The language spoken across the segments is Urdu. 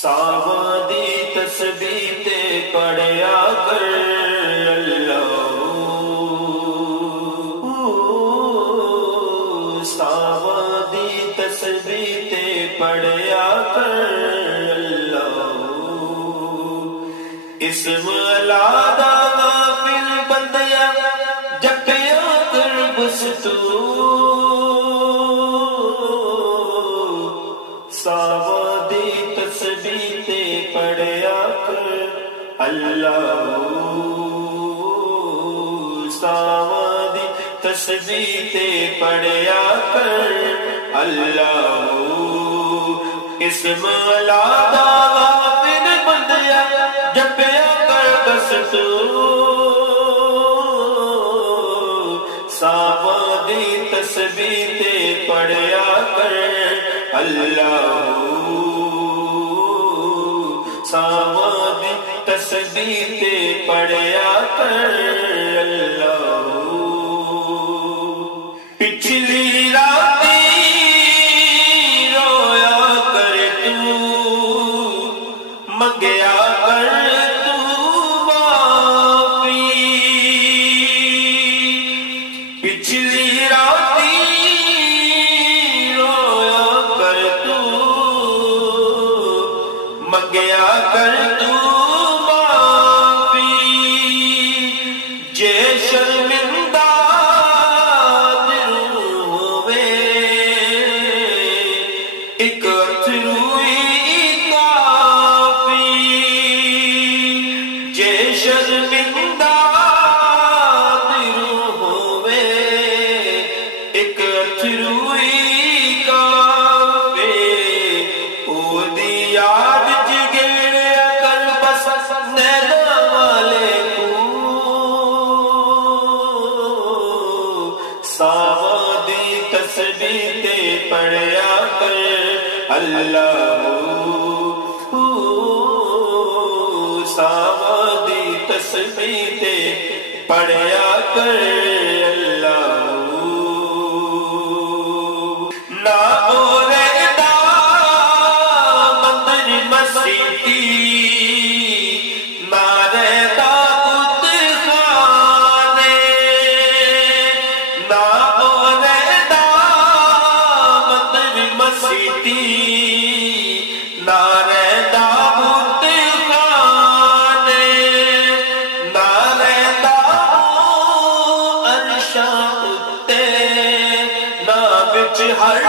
ساودی تسبیح پڑھیا کر اللہ، ساودی تسبیح پڑھیا کر اللہ، اسم اللہ دا غافل بندیا جپیا کر بس تو، ساودی تسبیح پڑھیا کر اللہ، ساودی تسبیح پڑھیا کر اللہ، اسم اللہ دا غافل بندیا جپیا کر بس تو، ساودی تسبیح پڑھیا کر اللہ، ساودی تسبیح پڑھیا کر اللہ، پچھلی راتی رویا کر تو، منگیا کر تو معافی، پچھلی راتی منگیا کر تو معافی، جے شرمندہ دل ہوئے ایک اتھروئی کافی، جے شرمندہ دل ہوئے ایک اتھروئی کافی، او دی یاد ساودی تسبیح پڑھیا کر اللہ، ساودی تسبیح پڑھیا کر اللہ، نہ اورے دا مندر مسیتی، نہ رہتا بت خانے، نہ اورے مسیتی، نہ رہتا بت خانے، نہ رہتا عرشاں اتے، نہ بچ ہر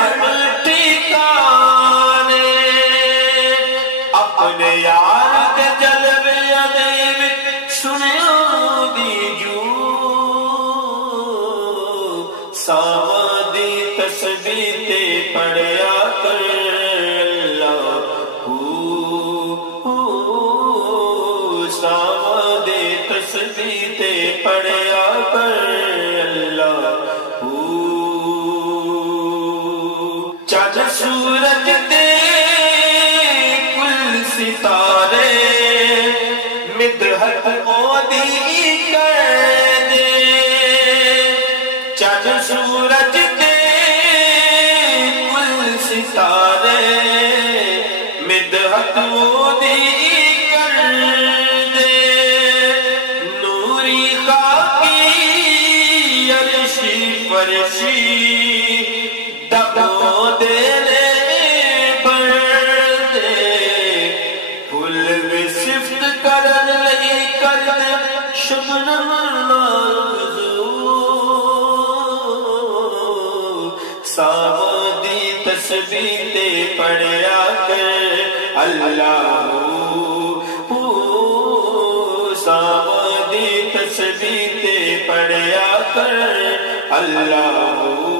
ٹھکانے، اپنے یار کے جلوے دے وچ سنیا دی جو، ساودی تسبیح پڑھیا کر اللہ، ساودی تسبیح پڑھیا کر اللہ، چاند سورج دے کل ستارے مدحت اودی کر دے، چاند سورج ستارے مدحت اودی کر دے، نوری خاکی عرشی فرشی دبو دینے بھر دے، پھول بھی صفت کرن لئی کر دے شبنم نازور، ساودی تسبیح پڑھیا کر اللہ، ساودی تسبیح پڑھیا کر اللہ۔